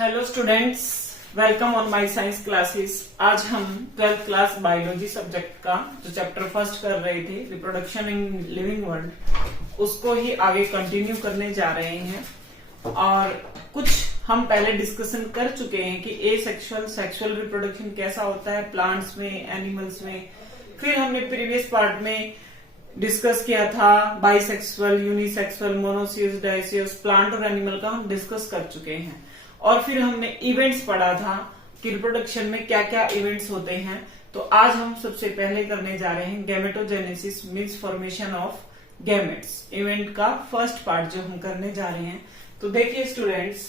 Hello students, welcome on my science classes. आज हम 12th class biology subject का जो चैप्टर फर्स्ट कर रहे थे रिप्रोडक्शन इन लिविंग वर्ल्ड, उसको ही आगे कंटिन्यू करने जा रहे हैं। और कुछ हम पहले डिस्कशन कर चुके हैं कि एसेक्सुअल सेक्सुअल रिप्रोडक्शन कैसा होता है प्लांट्स में, एनिमल्स में। फिर हमने प्रीवियस पार्ट में डिस्कस किया था bisexual, unisexual, monoecious, dioecious, plant और एनिमल का हम डिस्कस कर चुके हैं। और फिर हमने इवेंट्स पढ़ा था कि रिप्रोडक्शन में क्या क्या इवेंट्स होते हैं। तो आज हम सबसे पहले करने जा रहे हैं gametogenesis means formation of gametes. Event का फर्स्ट पार्ट जो हम करने जा रहे हैं। तो देखिए स्टूडेंट्स,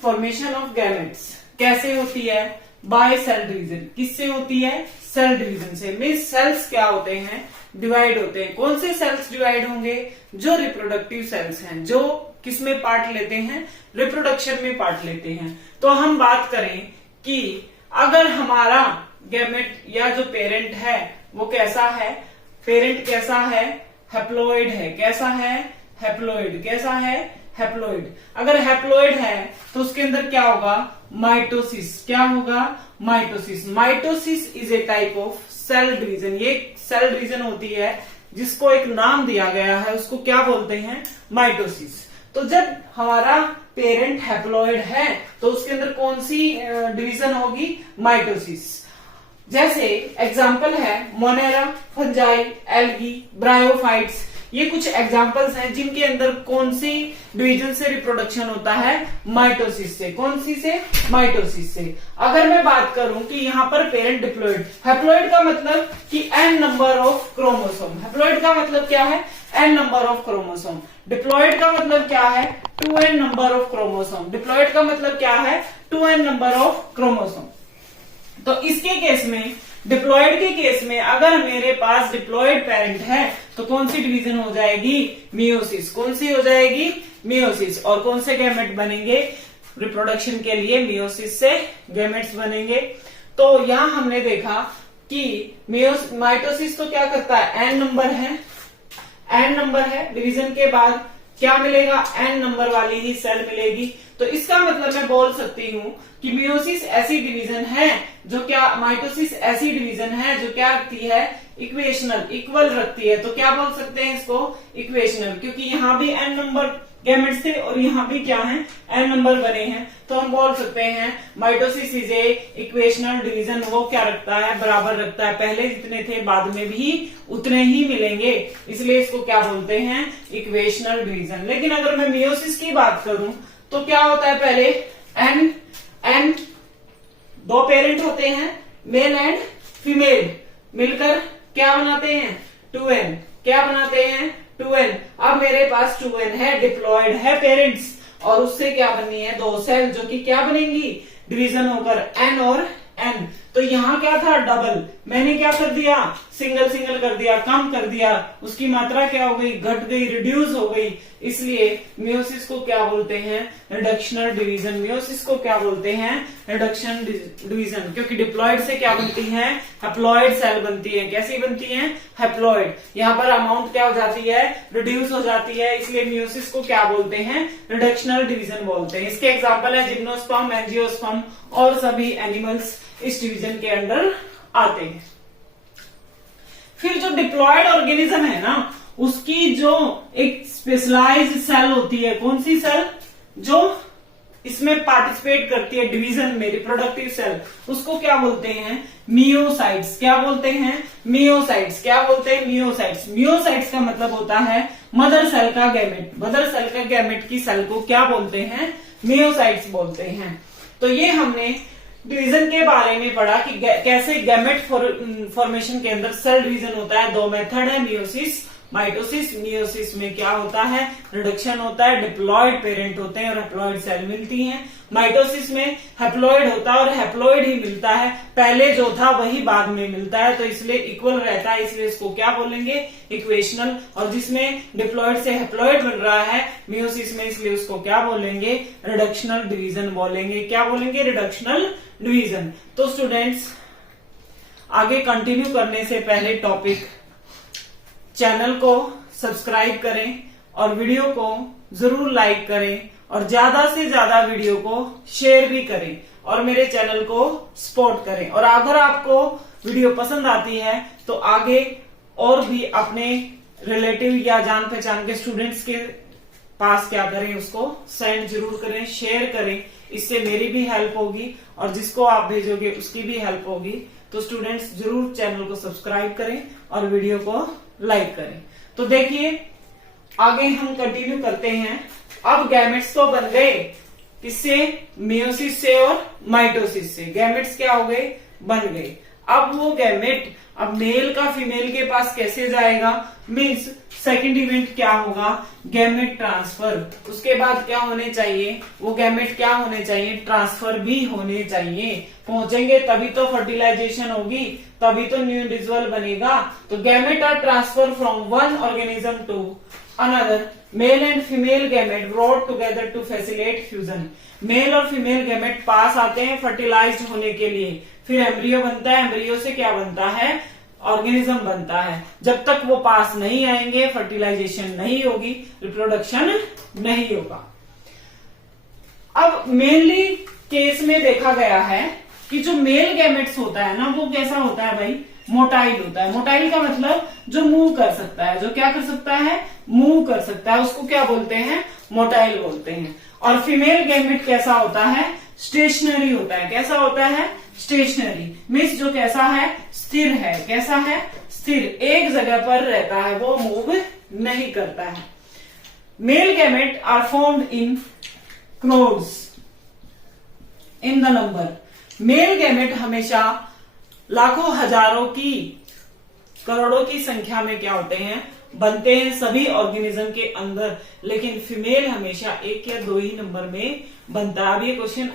फॉर्मेशन ऑफ गैमेट्स कैसे होती है? By cell division. किससे होती है? सेल डिवीजन से। मींस सेल्स क्या होते हैं? डिवाइड होते हैं। कौन से सेल्स डिवाइड होंगे? जो रिप्रोडक्टिव सेल्स हैं, जो किसमें पार्ट लेते हैं? रिप्रोडक्शन में पार्ट लेते हैं। तो हम बात करें कि अगर हमारा गैमेट या जो पेरेंट है वो कैसा है? पेरेंट कैसा है? हैप्लॉइड है। कैसा है? हैप्लॉइड। कैसा है? हैप्लॉइड। अगर हैप्लॉइड है तो उसके अंदर क्या होगा? माइटोसिस। क्या होगा? Mitosis. Mitosis is a type of cell division. ये सेल डिवीजन होती है जिसको एक नाम दिया गया है, उसको क्या बोलते हैं? माइटोसिस। तो जब हमारा पेरेंट हैप्लॉइड है तो उसके अंदर कौन सी डिवीजन होगी? माइटोसिस। जैसे एग्जाम्पल है मोनेरा, फंजाई, एल्गी, ब्रायोफाइट्स। ये कुछ एग्जाम्पल्स हैं जिनके अंदर कौन सी डिवीजन से रिप्रोडक्शन होता है? माइटोसिस से। कौन सी से? माइटोसिस से। अगर मैं बात करूं कि यहाँ पर पेरेंट डिप्लॉइड, हैप्लॉइड का मतलब कि n number of chromosome. Haploid का मतलब क्या है? n number of chromosome. Diploid का मतलब क्या है? 2n number of chromosome. Diploid का मतलब क्या है? 2n number of chromosome. तो इसके केस में, डिप्लॉइड के केस में, अगर मेरे पास डिप्लॉइड पेरेंट है तो कौन सी डिवीजन हो जाएगी? मियोसिस। कौन सी हो जाएगी? मियोसिस। और कौन से गैमेट बनेंगे रिप्रोडक्शन के लिए? मियोसिस से गैमेट्स बनेंगे। तो यहां हमने देखा कि माइटोसिस तो क्या करता है? एन नंबर है, एन नंबर है। डिवीजन के बाद क्या मिलेगा? एन नंबर वाली ही सेल मिलेगी। तो इसका मतलब मैं बोल सकती हूँ कि मियोसिस ऐसी डिवीजन है जो क्या, माइटोसिस ऐसी डिवीजन है जो क्या रखती है? इक्वेशनल, इक्वल रखती है। तो क्या बोल सकते हैं इसको? इक्वेशनल। क्योंकि यहाँ भी एन नंबर गैमेट्स थे और यहाँ भी क्या है? एन नंबर बने हैं। तो हम बोल सकते हैं mitosis is A equational division. वो क्या रखता है? बराबर रखता है। पहले जितने थे बाद में भी उतने ही मिलेंगे, इसलिए इसको क्या बोलते हैं? Equational division. लेकिन अगर मैं मियोसिस की बात करूं तो क्या होता है? पहले एन दो पेरेंट होते हैं, मेल एंड फीमेल, मिलकर क्या बनाते हैं? 2n। क्या बनाते हैं? 2n। अब मेरे पास 2n है, डिप्लॉयड है पेरेंट्स, और उससे क्या बनी है? दो सेल, जो कि क्या बनेंगी? डिवीजन होकर n और n। तो यहाँ क्या था? डबल। मैंने क्या कर दिया? सिंगल सिंगल कर दिया, कम कर दिया। उसकी मात्रा क्या हो गई? घट गई, रिड्यूस हो गई। इसलिए मियोसिस को क्या बोलते हैं? Reductional division. मियोसिस को क्या बोलते हैं? Reduction division. क्योंकि डिप्लॉइड से क्या बनती है? हैप्लॉइड सेल बनती है। कैसी बनती है? हैप्लॉइड। यहाँ पर अमाउंट क्या हो जाती है? रिड्यूस हो जाती है। इसलिए मियोसिस को क्या बोलते हैं? रिडक्शनल डिवीजन बोलते हैं। इसके एग्जाम्पल है जिम्नोस्पर्म, एंजियोस्पर्म और सभी एनिमल्स इस डिवीजन के अंडर आते हैं। फिर जो डिप्लॉयड ऑर्गेनिज्म है ना, उसकी जो एक स्पेशलाइज्ड सेल होती है, कौन सी सेल? जो इसमें पार्टिसिपेट करती है डिवीजन में, रिप्रोडक्टिव सेल, उसको क्या बोलते हैं? मियोसाइट्स। क्या बोलते हैं? मियोसाइट्स। क्या बोलते हैं? मियोसाइट्स। मियोसाइट्स का मतलब होता है मदर सेल का गैमेट। मदर सेल का गैमेट की सेल को क्या बोलते हैं? मियोसाइट्स बोलते हैं। तो ये हमने डिवीजन के बारे में पढ़ा कि कैसे गैमेट फॉर्मेशन के अंदर सेल डिवीजन होता है। दो मेथड है, मियोसिस, माइटोसिस। मियोसिस में क्या होता है? रिडक्शन होता है, डिप्लॉयड पेरेंट होते हैं और हैप्लॉइड सेल मिलती हैं। माइटोसिस में हैप्लॉइड होता है और हैप्लॉइड ही मिलता है, पहले जो था वही बाद में मिलता है। तो इसलिए इक्वल रहता है, इसलिए इसको क्या बोलेंगे? इक्वेशनल। और जिसमें डिप्लॉयड से हैप्लॉइड बन रहा है मियोसिस में, इसलिए उसको क्या बोलेंगे? रिडक्शनल डिवीजन बोलेंगे। क्या बोलेंगे? Reductional division. तो स्टूडेंट्स, आगे कंटिन्यू करने से पहले टॉपिक, चैनल को सब्सक्राइब करें और वीडियो को जरूर लाइक करें और ज्यादा से ज्यादा वीडियो को शेयर भी करें और मेरे चैनल को सपोर्ट करें। और अगर आपको वीडियो पसंद आती है तो आगे और भी अपने रिलेटिव या जान पहचान के स्टूडेंट्स के पास क्या करें, उसको सेंड जरूर करें, शेयर करें। इससे मेरी भी हेल्प होगी और जिसको आप भेजोगे उसकी भी हेल्प होगी। तो स्टूडेंट्स जरूर चैनल को सब्सक्राइब करें और वीडियो को लाइक करें। तो देखिए आगे हम कंटिन्यू करते हैं। अब गैमेट्स तो बन गए, किससे? मियोसिस से और माइटोसिस से गैमेट्स क्या हो गए? बन गए। अब वो गैमेट अब मेल का फीमेल के पास कैसे जाएगा? मीन्स सेकंड इवेंट क्या होगा? Gamete transfer. उसके बाद क्या होने चाहिए? वो गैमेट क्या होने चाहिए? ट्रांसफर भी होने चाहिए। पहुंचेंगे तभी तो फर्टिलाइजेशन होगी, तभी तो न्यू इंडिविजुअल बनेगा। तो gamete are transfer from one organism to another. Male and female gamete brought together to facilitate fusion. Male और फीमेल गैमेट पास आते हैं फर्टिलाइज्ड होने के लिए, फिर एम्ब्रियो बनता है। एम्ब्रियो से क्या बनता है? ऑर्गेनिज्म बनता है। जब तक वो पास नहीं आएंगे फर्टिलाइजेशन नहीं होगी, रिप्रोडक्शन नहीं होगा। अब मेनली केस में देखा गया है कि जो मेल गैमेट्स होता है ना, वो कैसा होता है भाई? मोटाइल होता है। मोटाइल का मतलब जो मूव कर सकता है, जो क्या कर सकता है? मूव कर सकता है, उसको क्या बोलते हैं? मोटाइल बोलते हैं। और फीमेल गैमेट कैसा होता है? स्टेशनरी होता है। कैसा होता है? स्टेशनरी मीन्स जो कैसा है? स्थिर है। कैसा है? स्थिर, एक जगह पर रहता है, वो मूव नहीं करता है। Male gamete are formed in crowds in the number. Male gamete हमेशा लाखों हजारों की करोड़ों की संख्या में क्या होते हैं? बनते हैं सभी ऑर्गेनिज्म के अंदर। लेकिन फीमेल हमेशा एक या दो ही नंबर में बनता है। अब ये क्वेश्चन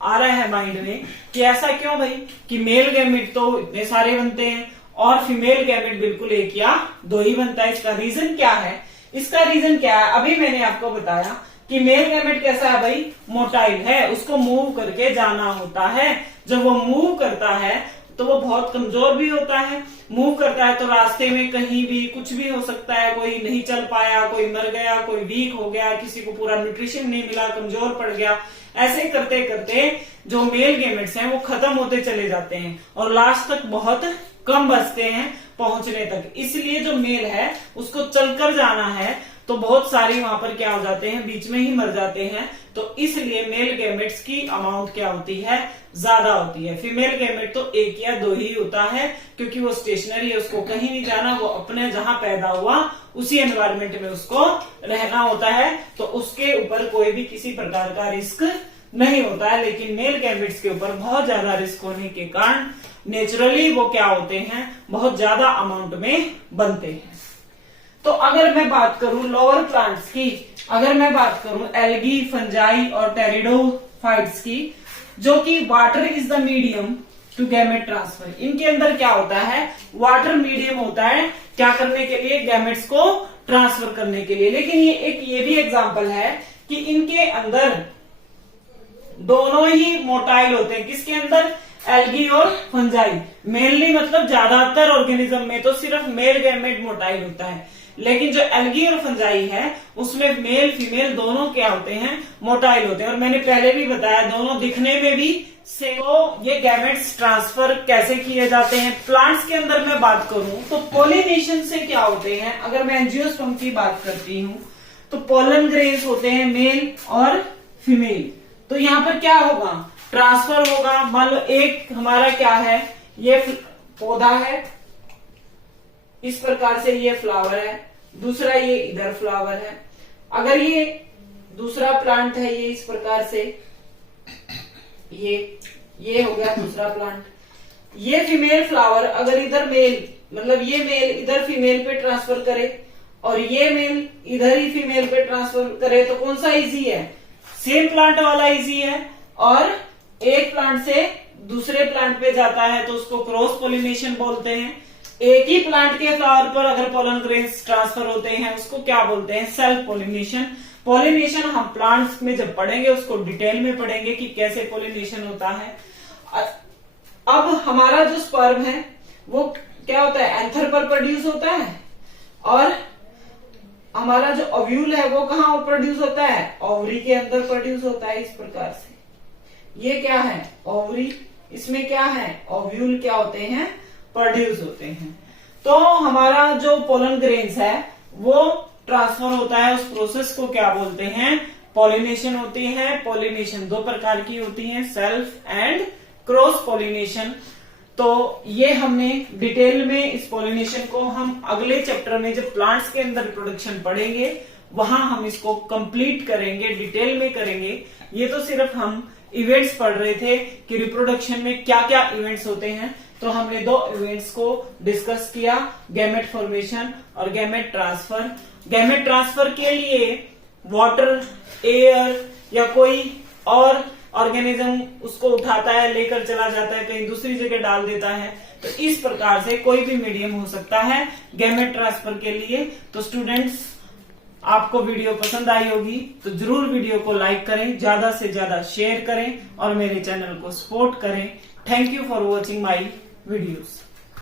आ रहा है माइंड में कि ऐसा क्यों भाई कि मेल गैमेट तो इतने सारे बनते हैं और फीमेल गैमेट बिल्कुल एक या दो ही बनता है। इसका रीजन क्या है? इसका रीजन क्या है? अभी मैंने आपको बताया कि मेल गैमेट कैसा है भाई? मोटाइल है, उसको मूव करके जाना होता है। जब वो मूव करता है तो वो बहुत कमजोर भी होता है। मूव करता है तो रास्ते में कहीं भी कुछ भी हो सकता है। कोई नहीं चल पाया, कोई मर गया, कोई वीक हो गया, किसी को पूरा न्यूट्रिशन नहीं मिला, कमजोर पड़ गया। ऐसे करते करते जो मेल गैमेट्स हैं वो खत्म होते चले जाते हैं और लास्ट तक बहुत कम बचते हैं पहुंचने तक। इसलिए जो मेल है उसको चलकर जाना है तो बहुत सारी वहां पर क्या हो जाते हैं? बीच में ही मर जाते हैं। तो इसलिए मेल गैमेट्स की अमाउंट क्या होती है? ज्यादा होती है। फीमेल गैमेट तो एक या दो ही होता है क्योंकि वो स्टेशनरी है, उसको कहीं नहीं जाना, वो अपने जहां पैदा हुआ उसी एनवायरमेंट में उसको रहना होता है। तो उसके ऊपर कोई भी किसी प्रकार का रिस्क नहीं होता है। लेकिन मेल गैमेट्स के ऊपर बहुत ज्यादा रिस्क होने के कारण नेचुरली वो क्या होते हैं? बहुत ज्यादा अमाउंट में बनते हैं। तो अगर मैं बात करूं लोअर प्लांट्स की, अगर मैं बात करूं एल्गी, फंजाई और टेरिडोफाइट्स की, जो कि water is the medium to gamete transfer. इनके अंदर क्या होता है? वाटर मीडियम होता है क्या करने के लिए? गैमेट्स को ट्रांसफर करने के लिए। लेकिन ये भी एग्जांपल है कि इनके अंदर दोनों ही मोटाइल होते हैं। किसके अंदर? एल्गी और फंजाई। मेनली मतलब ज्यादातर ऑर्गेनिज्म में तो सिर्फ मेल गैमेट मोटाइल होता है, लेकिन जो एल्गी और फंजाई है उसमें मेल फीमेल दोनों क्या होते हैं? मोटाइल होते हैं। और मैंने पहले भी बताया दोनों दिखने में भी सेम। तो ये गैमेट्स ट्रांसफर कैसे किए जाते हैं? प्लांट्स के अंदर मैं बात करूं तो पोलिनेशन से क्या होते हैं? अगर मैं एंजियोस्पर्म की बात करती हूं तो पोलन ग्रेन्स होते हैं मेल और फीमेल। तो यहाँ पर क्या होगा? ट्रांसफर होगा। मान लो एक हमारा क्या है? ये पौधा है, इस प्रकार से ये फ्लावर है, दूसरा ये इधर फ्लावर है। अगर ये दूसरा प्लांट है, ये इस प्रकार से ये हो गया दूसरा प्लांट। ये फीमेल फ्लावर अगर इधर मेल मतलब ये मेल इधर फीमेल पे ट्रांसफर करे और ये मेल इधर ही फीमेल पे ट्रांसफर करे तो कौन सा इजी है? सेम प्लांट वाला इजी है। और एक प्लांट से दूसरे प्लांट पे जाता है तो उसको क्रॉस पोलिनेशन बोलते हैं। एक ही प्लांट के फ्लावर पर अगर पोलन ग्रेन्स ट्रांसफर होते हैं उसको क्या बोलते हैं? Self pollination. पोलिनेशन हम प्लांट्स में जब पढ़ेंगे उसको डिटेल में पढ़ेंगे कि कैसे पोलिनेशन होता है। अब हमारा जो स्पर्म है वो क्या होता है? एंथर पर प्रोड्यूस होता है और हमारा जो ओव्यूल है वो कहाँ प्रोड्यूस होता है, ओवरी के अंदर प्रोड्यूस होता है। इस प्रकार से ये क्या है, ओवरी, इसमें क्या है, ओव्यूल क्या होते हैं, प्रोड्यूस होते हैं। तो हमारा जो पोलन ग्रेन्स है वो ट्रांसफर होता है, उस प्रोसेस को क्या बोलते हैं, पॉलिनेशन होती है। पॉलिनेशन दो प्रकार की होती है, सेल्फ एंड क्रॉस पॉलिनेशन। तो ये हमने डिटेल में इस पॉलिनेशन को हम अगले चैप्टर में जब प्लांट्स के अंदर रिप्रोडक्शन पढ़ेंगे वहां हम इसको कंप्लीट करेंगे, डिटेल में करेंगे। ये तो सिर्फ हम इवेंट्स पढ़ रहे थे कि रिप्रोडक्शन में क्या क्या इवेंट्स होते हैं। तो हमने दो इवेंट्स को डिस्कस किया, गैमेट फॉर्मेशन और गैमेट ट्रांसफर। गैमेट ट्रांसफर के लिए वाटर, एयर या कोई और ऑर्गेनिज्म उसको उठाता है, लेकर चला जाता है, कहीं दूसरी जगह डाल देता है। तो इस प्रकार से कोई भी मीडियम हो सकता है गैमेट ट्रांसफर के लिए। तो स्टूडेंट्स, आपको वीडियो पसंद आई होगी तो जरूर वीडियो को लाइक करें, ज्यादा से ज्यादा शेयर करें और मेरे चैनल को सपोर्ट करें। Thank you for watching my videos।